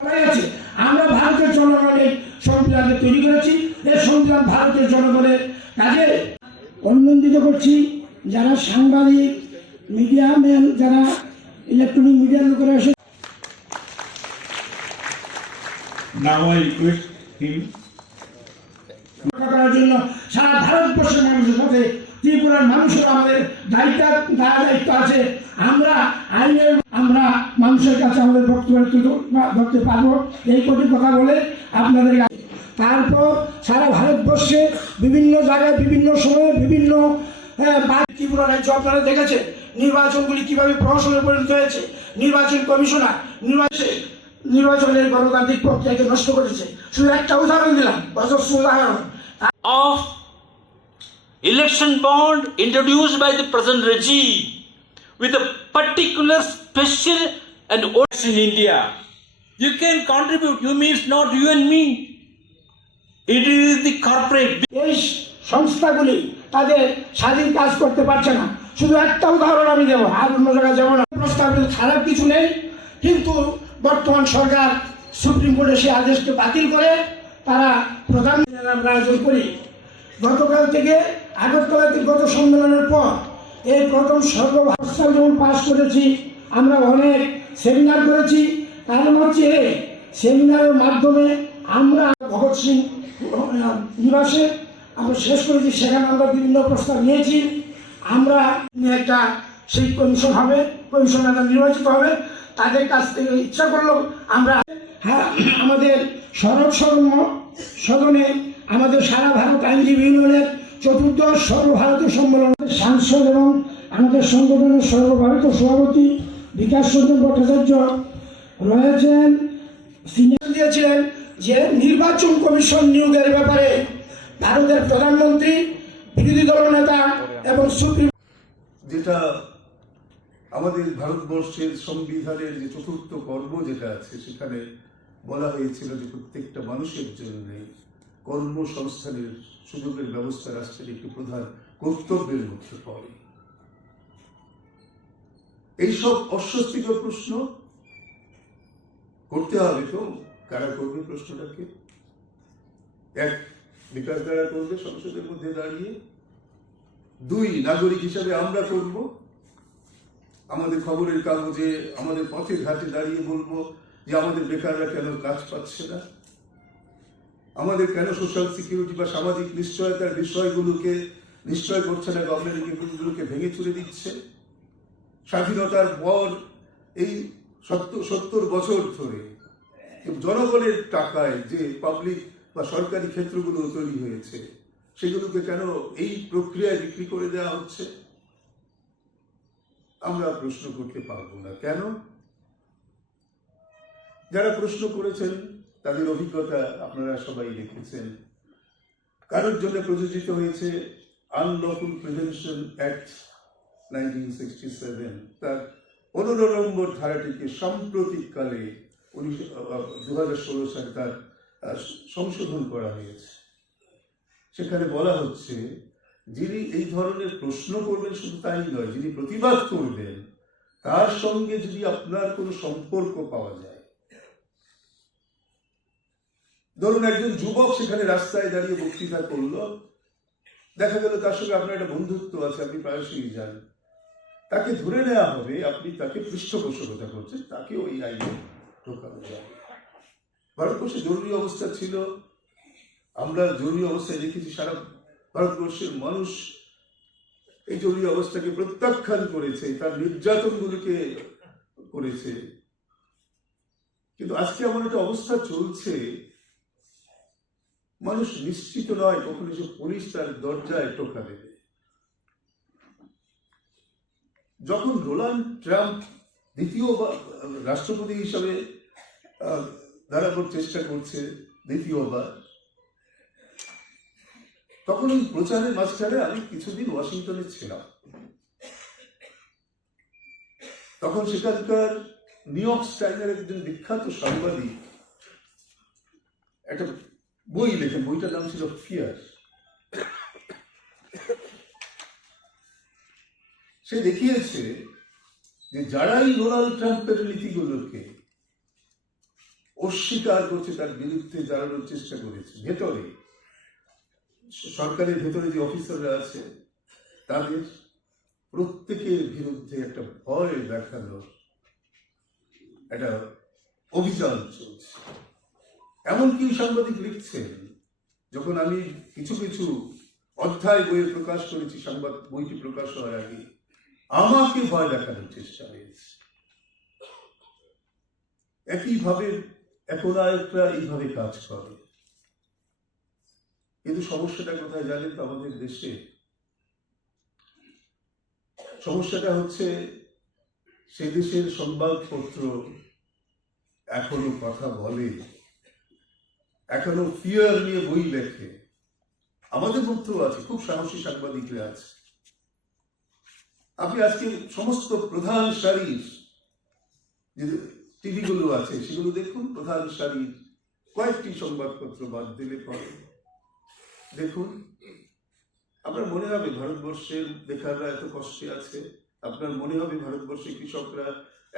আছে। আমরা ভারতের জনগণের সংবিধানকে তৈরি করেছি, এই সংবিধান ভারতের জনগণের কাজে অনুমোদিত করছি। যারা সাংবাদিক মিডিয়া ম্যান, যারা ইলেকট্রনিক মিডিয়ার লোকেরা এসে করার জন্য সারা ভারতবর্ষের মানুষের সাথে ত্রিপুরার মানুষের আমাদের দায়িত্ব আছে। আমরা আইনের আমরা মানুষের কাছে আমাদের বক্তব্য ধরতে পারবো, এই কটি কথা বলে আপনাদের। তারপর সারা ভারতবর্ষে বিভিন্ন জায়গায় বিভিন্ন সময়ে বিভিন্ন ত্রিপুরা রাজ্য আপনারা দেখেছেন নির্বাচনগুলি কিভাবে প্রহসনে পরিণত হয়েছে। নির্বাচন কমিশনার নির্বাচনের গণতান্ত্রিক প্রক্রিয়াকে নষ্ট করেছে। শুধু একটা উদাহরণ দিলাম, অজস্র উদাহরণ। Of election bond introduced by the present regime with a particular special and in India. You can contribute. You means not you and me. It is the corporate. এই সংস্থাগুলি তাদের স্বাধীন কাজ করতে পারছে না। শুধু একটা উদাহরণ আমি দেবো, আর অন্য জায়গায় যেমন প্রস্তাব খারাপ কিছু নেই, কিন্তু বর্তমান সরকার সুপ্রিম কোর্টে সেই আদেশকে বাতিল করে তারা প্রধান আমরা আয়োজন করি। গতকাল থেকে আগরতলাতে গত সম্মেলনের পর এই প্রথম সর্বভাষা যেমন পাশ করেছি, আমরা অনেক সেমিনার করেছি। কারণ হচ্ছে এই সেমিনারের মাধ্যমে আমরা ভগৎ সিং নিবাসে আমরা শেষ করেছি, সেখানে আমরা বিভিন্ন প্রস্তাব নিয়েছি। আমরা একটা সেই কমিশন হবে, কমিশনাররা নির্বাচিত হবে, তাদের কাছ থেকে ইচ্ছা করলো আমরা আমাদের শরৎ সদনে আমাদের সারা ভারত আইনজীবী ইউনিয়নের চতুর্দশ সর্বভারতীয় সম্মেলনের সাংসদ এবং আমাদের সংগঠনের সর্বভারতীয় সভাপতি বিকাশ চন্দ্র ভট্টাচার্য রয়েছেন। সিনিয়র দিয়েছিলেন যে নির্বাচন কমিশন নিয়োগের ব্যাপারে ভারতের প্রধানমন্ত্রী, বিরোধী দল নেতা এবং সুপ্রিম, যেটা আমাদের ভারতবর্ষের সংবিধানের যে চতুর্থ পর্ব যেটা আছে, সেখানে বলা হয়েছিল যে প্রত্যেকটা মানুষের জন্য কর্মসংস্থানের সুযোগের ব্যবস্থা রাষ্ট্রের একটি প্রধান কর্তব্যের মধ্যে পড়ে। এইসব অস্বস্তিকর প্রশ্ন করতে হবে তো কারা করবে প্রশ্নটাকে? এক, বিকাশ দ্বারা করবে সংসদের মধ্যে দাঁড়িয়ে। দুই, নাগরিক হিসাবে আমরা করব। আমাদের খবরের কাগজে, আমাদের পথে ঘাটে দাঁড়িয়ে বলবো যে আমাদের বেকাররা কেন কাজ পাচ্ছে না, আমাদের কেন সোশ্যাল সিকিউরিটি বা সামাজিক নিশ্চয়তার বিষয়গুলোকে নিশ্চয় করছে না, গভর্নমেন্টগুলোকে ভেঙে চুরে দিচ্ছে। স্বাধীনতার পর এই 70 বছর ধরে জনগণের টাকায় যে পাবলিক বা সরকারি ক্ষেত্রগুলো তৈরি হয়েছে, সেগুলোকে কেন এই প্রক্রিয়ায় বিক্রি করে দেওয়া হচ্ছে? আমরা প্রশ্ন করতে পারবো না। কেন? যারা প্রশ্ন করেছেন তাদের অভিজ্ঞতা আপনারা সবাই দেখেছেন। কারোর জন্য প্রযোজিত হয়েছে আনলফুল প্রিভেনশন অ্যাক্ট 1967, তার 15 নম্বর ধারাটিকে সাম্প্রতিককালে 2016 সালে তার সংশোধন করা হয়েছে। সেখানে বলা হচ্ছে যিনি এই ধরনের প্রশ্ন করবেন, শুধু তাই নয়, যিনি প্রতিবাদ করবেন তার সঙ্গে যদি আপনার কোনো সম্পর্ক পাওয়া যায়, ধরুন একজন যুবক সেখানে রাস্তায় দাঁড়িয়ে বক্তৃতা করলো, দেখা গেল তার সঙ্গে আপনার একটা বন্ধুত্ব আছে, আপনি প্রায়শই যান, তাকে ধরে নেওয়া হবে, আপনি তাকে পৃষ্ঠপোষকতা করছেন, তাকে ওই আইনে ঢোকানো যাবে। ভারতবর্ষে জরুরি অবস্থা ছিল, আমরা জরুরি অবস্থায় দেখেছি সারা ভারতবর্ষের মানুষ এই জরুরি অবস্থাকে প্রত্যাখ্যান করেছে, তার নির্যাতনগুলিকে করেছে। কিন্তু আজকে এমন একটা অবস্থা চলছে, মানুষ নিশ্চিত নয় কখন এসে পুলিশ তার দরজায় টোকা দেবে। যখন ডোনাল্ড ট্রাম্প দ্বিতীয় রাষ্ট্রপতি হিসাবে দাঁড়ানোর চেষ্টা করছে দ্বিতীয়বার, তখন ওই প্রচারের মাঝখানে আমি কিছুদিন ওয়াশিংটনে ছিলাম। তখন সেখানকার নিউ ইয়র্ক টাইমের একজন বিখ্যাত সাংবাদিক একটা বই লেখেন, বইটার নাম ছিল ফিয়ার। সে দেখিয়েছে যে যারাই ডোনাল্ড ট্রাম্পের নীতিগুলোকে অস্বীকার করছে, তার বিরুদ্ধে দাঁড়ানোর চেষ্টা করেছে। ভেতরে সরকারের ভেতরে যে অফিসাররা আছে তাদের প্রত্যেকের বিরুদ্ধে একটা ভয় দেখানোর একটা অভিযান চলছে। এমনকি সাংবাদিক লিখছেন, যখন আমি কিছু কিছু অধ্যায় বইয়ে প্রকাশ করেছি, সংবাদ বইটি প্রকাশ হওয়ার আগে আমাকে ভয় দেখানোর চেষ্টা হয়েছে। একইভাবে একনায়করা এইভাবে কাজ করে। কিন্তু সমস্যাটা কোথায় জানেন তো? আমাদের দেশে সমস্যাটা হচ্ছে সে দেশের সংবাদপত্র এখনো কথা বলে, এখনো ফিয়ার নিয়ে বই লেখে। আমাদের মধ্যেও আছে, খুব সাহসী সাংবাদিকরা আছে। আপনি আজকে সমস্ত প্রধান সারির যে টিভিগুলো আছে সেগুলো দেখুন, প্রধান সারির কয়েকটি সংবাদপত্র বাদ দিলে পরে দেখুন, আপনার মনে হবে ভারতবর্ষের বেকাররা এত কষ্টে আছে, আপনার মনে হবে ভারতবর্ষের কৃষকরা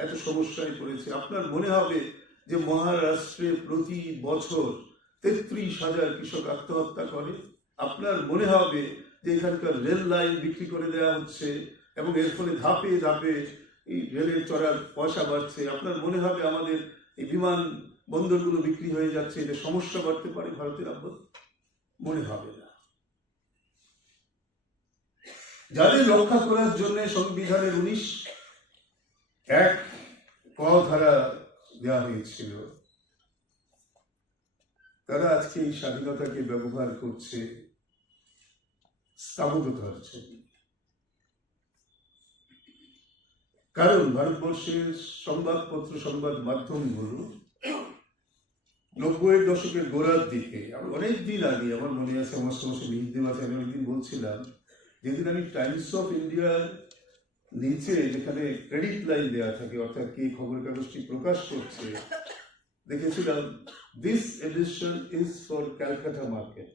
এত সমস্যায় পড়েছে, আপনার মনে হবে যে মহারাষ্ট্রে প্রতি বছর 33,000 কৃষক আত্মহত্যা করে, আপনার মনে হবে যে এখানকার রেল লাইন বিক্রি করে দেওয়া হচ্ছে এবং এর ফলে ধাপে ধাপে এই রেলের চড়ার পয়সা বাড়ছে, আপনার মনে হবে আমাদের এই বিমান বন্দরগুলো বিক্রি হয়ে যাচ্ছে, এটা সমস্যা বাড়তে পারে ভারতের আব্বাস, মনে হবে না। যাদের রক্ষা করার জন্য সংবিধানের 19(1) ক ধারা দেওয়া হয়েছিল, তারা আজকে এই স্বাধীনতাকে ব্যবহার করছে স্তম্ভতার জন্য। কারণ ভারতবর্ষের সংবাদপত্র, সংবাদ মাধ্যমগুলো 90-এর দশকের গোড়ার দিকে, আমি অনেকদিন আগে, আমার মনে আছে, আমার সমস্ত লিখদিন আছে, আমি অনেকদিন বলছিলাম, যেদিন আমি টাইমস অফ ইন্ডিয়ার নিচে যেখানে ক্রেডিট লাইন দেওয়া থাকে, অর্থাৎ কে খবরের কাগজটি প্রকাশ করছে, দেখেছিলাম this edition is for Calcutta market.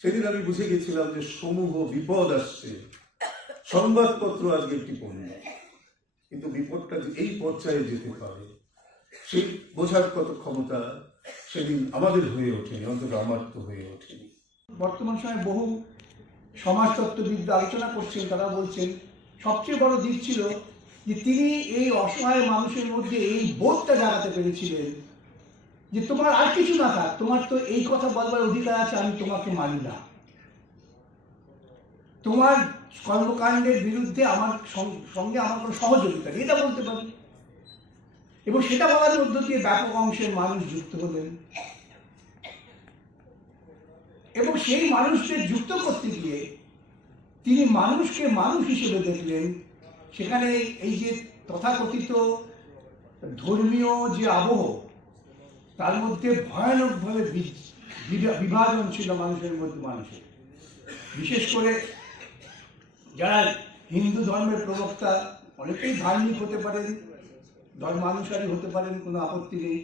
সেদিন আমি বুঝে গেছিলাম যে সমূহ বিপদ আসছে, সংবাদপত্র আজকে একটি পণ্য, কিন্তু বিপদটা যে এই পর্যায়ে যেতে পারে সেই বোঝার কত ক্ষমতা সেদিন আমাদের হয়ে ওঠেনি, অন্তত আমার তো হয়ে ওঠেনি। বর্তমান সময়ে বহু সমাজতত্ত্ববিদ আলোচনা করছেন, তারা বলছেন সবচেয়ে বড় দিক ছিল যে তিনি এই অসহায় মানুষের মধ্যে এই বোধটা জাগাতে পেরেছিলেন যে তোমার আর কিছু না থাক, তোমার তো এই কথা বলবার অধিকার আছে, আমি তোমাকে মানি না, তোমার কর্মকাণ্ডের বিরুদ্ধে আমার সঙ্গে আমার কোনো সহযোগিতা নেই, এটা বলতে পারি। এবং সেটা বলার মধ্য দিয়ে ব্যাপক অংশের মানুষ যুক্ত হলেন এবং সেই মানুষদের যুক্ত করতে গিয়ে তিনি মানুষকে মানুষ হিসেবে দেখলেন। সেখানে এই যে তথাকথিত ধর্মীয় যে আবহ, তার মধ্যে ভয়ানকভাবে বিভাজন ছিল মানুষের মধ্যে। মানুষের বিশেষ করে যারা হিন্দু ধর্মের প্রবক্তা, অনেকেই ধার্মিক হতে পারেন, ধর্মানুসারী হতে পারেন, কোনো আপত্তি নেই,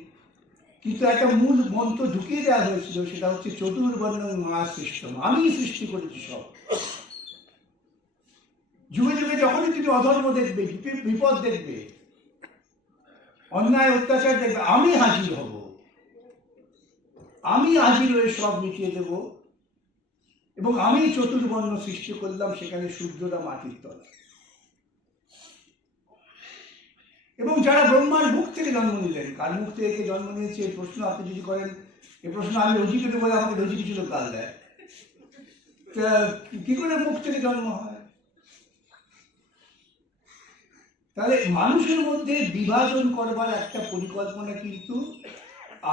কিন্তু একটা মূল মন্ত্র ঢুকিয়ে দেওয়া হয়েছিল, সেটা হচ্ছে চতুর্বর্ণং মা সৃষ্টম, আমি সৃষ্টি করেছি সব। যুগে যুগে যখনই তুমি অধর্ম দেখবে, বিপদ দেখবে, অন্যায় অত্যাচার দেখবে, আমি হাজির হব, আমি হাজির হয়ে সব মিটিয়ে দেব। এবং আমি চতুর্বর্ণ সৃষ্টি করলাম, সেখানে সূর্যটা মাটির তলা। এবং যারা ব্রহ্মার মুখ থেকে জন্ম নিলেন, কার মুখ থেকে জন্ম নিয়েছে এই প্রশ্ন আপনি যদি করেন, এই প্রশ্ন আমি রোজিকে বলে আমাকে রোজি কিছু লোক গাল দেয়, কি করে মুখ থেকে জন্ম হয়? তাহলে মানুষের মধ্যে বিভাজন করবার একটা পরিকল্পনা কিন্তু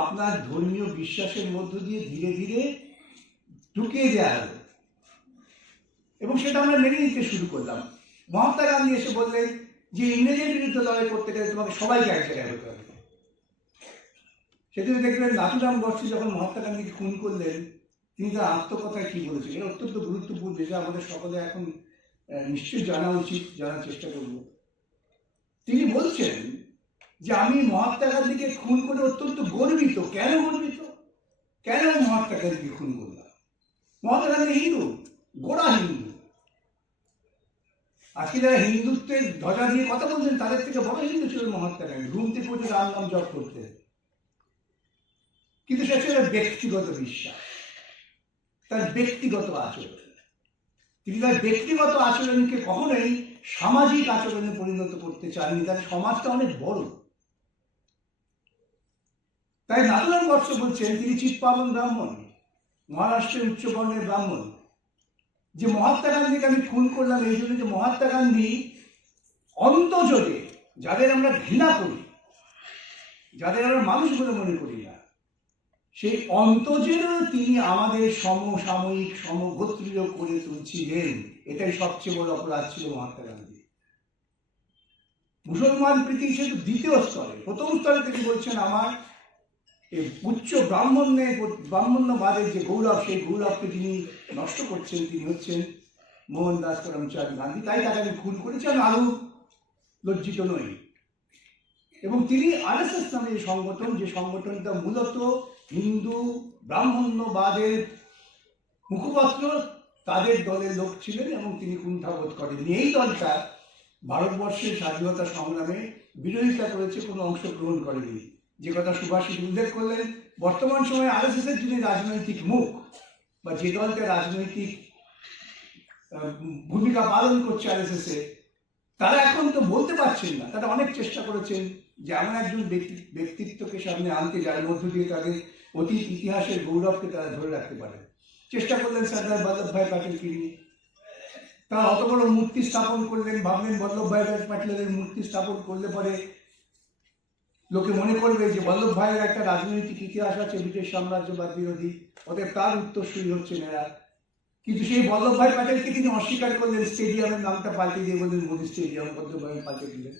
আপনার ধর্মীয় বিশ্বাসের মধ্য দিয়ে ধীরে ধীরে ঢুকিয়ে দেওয়া হলো এবং সেটা আমরা মেনে নিতে শুরু করলাম। মহাত্মা গান্ধী এসে বললেন যে ইংরেজের বিরুদ্ধে লড়াই করতে গেলে তোমাকে সবাইকে এক জায়গায় হতে হবে। সেদিন দেখবেন নাথুরাম গডসে যখন মহাত্মা গান্ধীকে খুন করলেন, তিনি তার আত্মকথায় কি বলেছিলেন, অত্যন্ত গুরুত্বপূর্ণ, যেটা আমাদের সকলে এখন নিশ্চয়ই জানা উচিত, জানার চেষ্টা করব। তিনি বলছেন যে আমি মহাত্মা গান্ধীকে খুন করে অত্যন্ত গর্বিত। কেন গর্বিত? কেন মহাত্মা গান্ধীকে খুন করলাম? মহাত্মা গান্ধী হিন্দু, গোড়া হিন্দু। আজকে যারা হিন্দুত্বের ধ্বজা দিয়ে কথা বলছেন, তাদের থেকে বড় হিন্দু ছিলেন মহাত্মা গান্ধী। ঘুম থেকে উঠে রাম নাম জপ করতেন। কিন্তু সেটা ছিল ব্যক্তিগত বিশ্বাস, তার ব্যক্তিগত আচরণ। তিনি তার ব্যক্তিগত আচরণকে কখনোই সামাজিক আচরণে পরিণত করতে চাননি। তার সমাজটা অনেক বড়। তাই নাথুরাম গডসে বলছেন তিনি চিৎপাবন ব্রাহ্মণ, মহারাষ্ট্রের উচ্চবর্ণের ব্রাহ্মণ। যে মহাত্মা গান্ধীকে আমি খুন করলাম এই জন্য যে মহাত্মা গান্ধী অন্তর্জোরে যাদের আমরা ঘৃণা করি, যাদের আমরা মানুষ বলে মনে করি না, সেই অন্তর্জোরেও তিনি আমাদের সমসাময়িক সমগোত্রীয় করে তুলছিলেন। এটাই সবচেয়ে বড় অপরাধ ছিল মহাত্মা গান্ধী। মুসলমান প্রীতি সেতু দ্বিতীয় স্তরে। প্রথম স্তরে তিনি বলছেন আমার এই উচ্চ ব্রাহ্মণ্যবাদের যে গৌরব, সেই গৌরবকে তিনি নষ্ট করছেন। তিনি হচ্ছেন মোহনদাস করমচাঁদ গান্ধী। তাই তাকে আমি খুন করেছি, আমি আরো লজ্জিত নই। এবং তিনি আরএসএস নামে যে সংগঠন, যে সংগঠনটা মূলত হিন্দু ব্রাহ্মণ্যবাদের মুখপাত্র, তাদের দলের লোক ছিলেন এবং তিনি কুণ্ঠাবোধ করেননি। এই দলটা ভারতবর্ষের স্বাধীনতা সংগ্রামে বিরোধিতা করেছে, কোনো অংশগ্রহণ করেনি। যে কথা সুভাষিস উল্লেখ করলেন, বর্তমান সময়ে আরএসএস এর যিনি রাজনৈতিক মুখ বা যে দলটা রাজনৈতিক ভূমিকা পালন করছে আরএসএস এ, তারা এখন তো বলতে পারছেন না। তারা অনেক চেষ্টা করেছেন যে এমন একজন ব্যক্তিত্বকে সামনে আনতে, যার মধ্য দিয়ে তাদের অতীত ইতিহাসের গৌরবকে তারা ধরে রাখতে পারে। চেষ্টা করলেন সর্দার বল্লভভাই প্যাটেলকে নিয়ে। তারা অত বড় মূর্তি স্থাপন করলেন, ভাবলেন বল্লভভাই প্যাটেলের মূর্তি স্থাপন করলে পরে লোকে মনে করবে যে বল্লভ ভাইয়ের একটা রাজনৈতিক ইতিহাস আছে, ব্রিটিশ সাম্রাজ্যবাদ বিরোধী, ওদের তার উত্তরসূরি হচ্ছেন এরা। কিন্তু সেই বল্লভ ভাই প্যাটেলকে তিনি অস্বীকার করলেন, স্টেডিয়ামের নামটা পাল্টে দিয়ে বললেন মোদী স্টেডিয়াম, বল্লভ ভাই পাল্টে দিলেন।